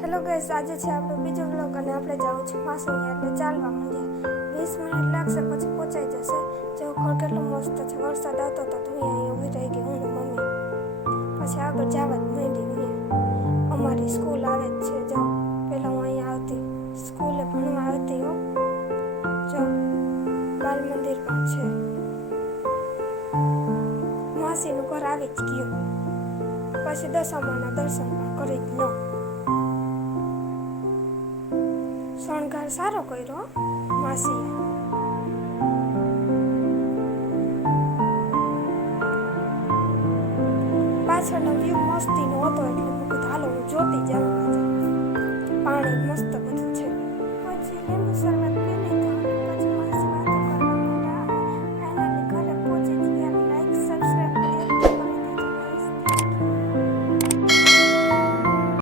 Hello guys, આજે છે આપણો બીજો વ્લોગ અને આપણે જવું છે માસીની એટલે ચાલવા માંડ્યા. 20 મિનિટ લાગશે પછી પહોંચાઈ જશે. જેવો ખોર કેટલો મસ્ત છે. વરસાદ આવતો હતો તો હું અહીં ઊભી રહી ગઈ, હું ને મમ્મી. પછી આગળ જવા જ માંડી. હું અમારી સ્કૂલ આવે જ છે. જો પહેલાં હું અહીંયા આવતી, સ્કૂલે ભણવા આવતી. હો જો બાલ મંદિર પણ છે. માસીનું ઘર આવી જ ગયું. પછી દશામાના દર્શન પણ કરી જ લો. શણગાર સારો કર્યો માસીએ. પાછળનો વ્યૂ મસ્તીનો હતો એટલે મેં કીધું હાલો હું જોતી જાઉં. પાણી મસ્ત બધું છે. પછી લીંબુ શરબત પીને